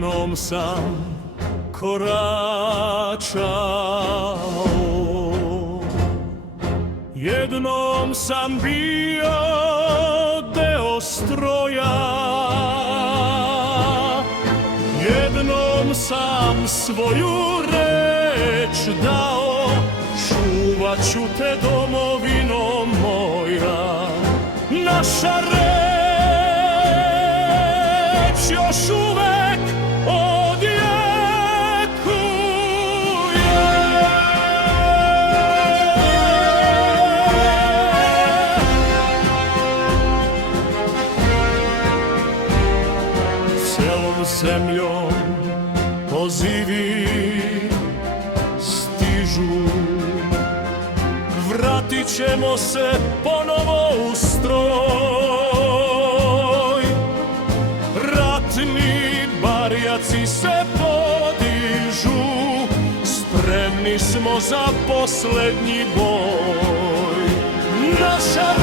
jednom sam koračao, jednom sam bio deo stroja, jednom sam svoju reč dao, čuvat ću te domovino moja. Naša reč još uvek odjekuje. Celom zemljom pozivi stižu, vratit ćemo se ponovo u stroj. Ratni barjaci se podižu, spremni smo za poslednji boj. Naša